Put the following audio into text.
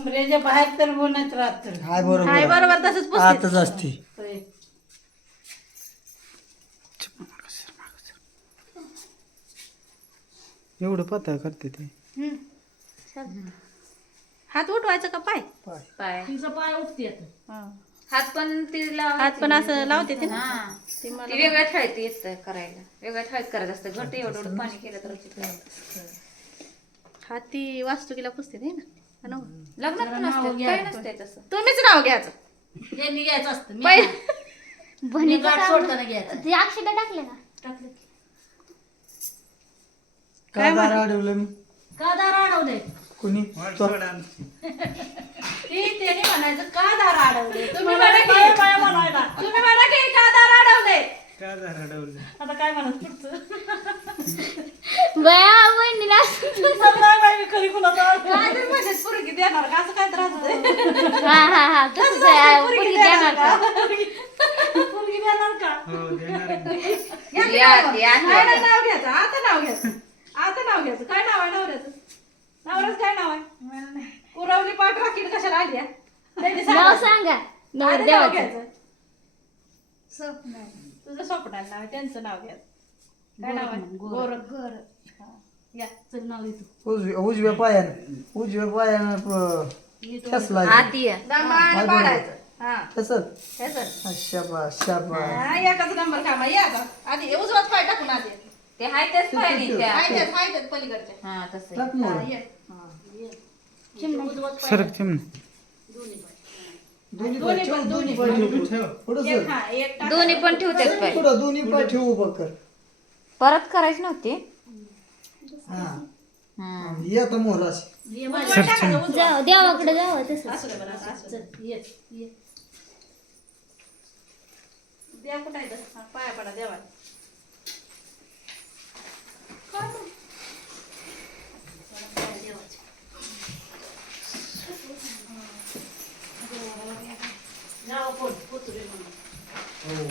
उमरेच्या बाहेर तर बोलत राहत तर हाय बरोबर हाय बरोबर तसंच पुसते आतच असते. होय. एवढं पातळ करते ते. हात उठवायचं का पाय पाय पाय तिचं पाय उठते आता. हात पण तिला हात पण असं लावते ते ना हा ते ती मला वेगळ्या थाळीत येत करायला वेगळ्या थाळीत करायचं असतं घट एवढं एवढं पाणी केलं तर हाती वास्तुकीला पुसते ते ना हा ना? लग्नात पण असते काय नसतंय तसं तुम्हीच नाव घ्यायचं त्यांनी घ्यायचं असतं मी पै नाही. मी गाठ सोडताना घ्यायचं. ते अक्षता टाकले का टाकलं. काय दार अडवलं मी का दार अडवले कुणी ती त्याने म्हणायचं का दार अडवले तुम्ही म्हणा की बाया म्हणायला तुम्ही म्हणा की का दार अडवले आता काय म्हणत पुढचं बया वहिनीला नाही बाई मी कधी कुणाचा आधीच म्हणजे पुरगी देणार का असं काय त्रास हा हा हा तसंच आहे पोरगी देणार का मुलगी देणार का नाव घ्यायचं आता नाव घ्यायचं काय नाव आहे नवऱ्याचं नवऱ्याचं काय नाव आहे पुरवली पाठ राखील कशाला आली आहे? त्यांनी नाव सांगा. सांगा आधी नवर नाव देवाचं घ्यायचं तुझं स्वप्नाला नाव आहे त्यांचं नाव घ्यायचं काय नाव आहे गोर या चल नाव येतो उजव्या पायानं ठसला आती दमान पाडायचं हा तसं हे सर शाबास शाबास. एकाच नंबर कामा या आता आधी उजवाच पाय टाकून आधी ते हाय त्याच पाहिजे त्या हाय पलीकडच्या हा तसं टाक मोर. हा, ये. दोन्ही पाय ठेव. पुढं सर. हा एक टाक. दोन्ही पण ठेवतात पाय पुढं दोन्ही पाय ठेव उभं कर. परत करायची नव्हती हा हम्म. ये आता मोर अशी. उजवा टाकायचं, उजवा. जाऊ देवाकडे जावं तसं असू दे बरं, असू दे. चल ये ये द्या कुठं आहे तर? हा, पाया पडा देवा नाव कोण पोतुरे म्हणून हो.